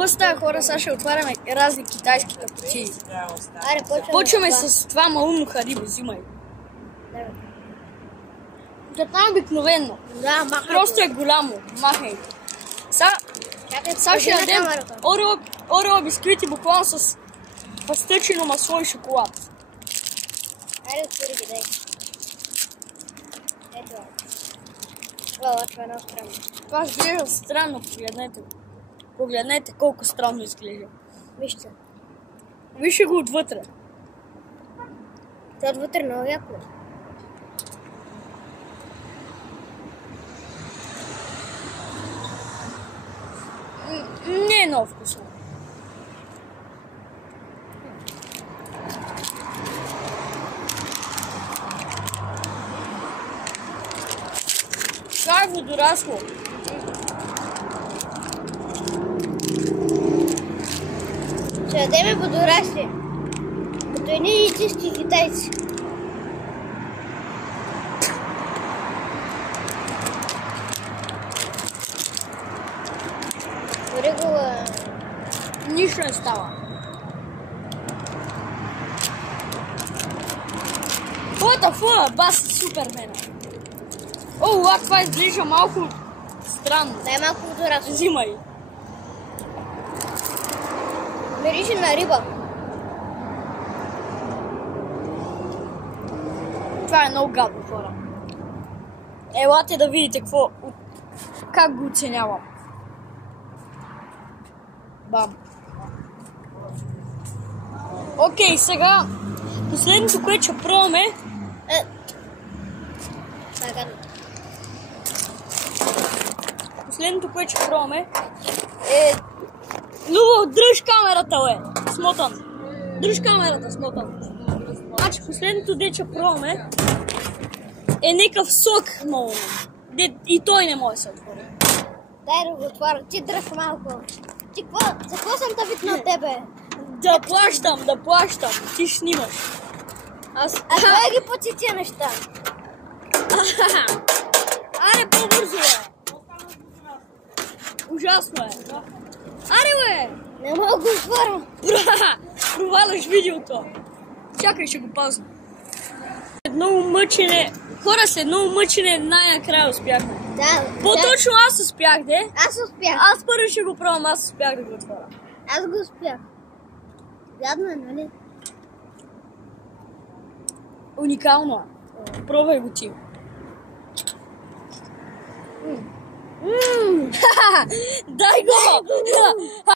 Какво става, хора? Сега ще отваряме разни китайски капучини. Почваме с това малумно хариби, взимай. Като обикновено. Да, махай. Просто е голямо. Махай. Сега ще ядем Орео бисквити буквално с пастъчено масло и шоколад. Айде, отвори ги, дай. Ето. Това е много странно. Това изглежда странно, погледнете. Погледнете колко странно изглежда. Вижте. Вижте го отвътре. Това отвътре много яко. Не е много вкусно. Това е водорасло. Ще ядеме водорасли. Като едни истински китайци. Дори го... Нищо не става. What the fuck? Бас Супермена. О, това изглежда малко странно. Дай малко водорасли. Взимай. Мирише на риба. Това е много гадно, хора. Елате да видите как го оценявам. Бам. Окей, сега последното, което ще пробваме. Последното, което ще пробваме е... Любо, дръж камерата, бе! Смотан. Дръж камерата, смотан. Значи, последното, де ще пробваме е някакъв сок, много. И той не може да се отвори. Дай да го отворя. Ти дръж малко. Ти за какво съм те викнал тебе? Да плащам. Ти снимаш. Кой ги пъти тия неща? Аре, по-бързо, бе! Ужасно е. Аре, бе! Не мога го отворя. Проваляш видеото. Чакай, ще го пазна. Едно мъчене. Хора, с едно мъчене най-накрая успяхме. Да. По-точно аз успях, де? Аз успях. Аз първо ще го пробвам, аз успях да го отворя. Аз го успях. Гадно е, нали? Уникално е. Пробвай го ти. Дай го!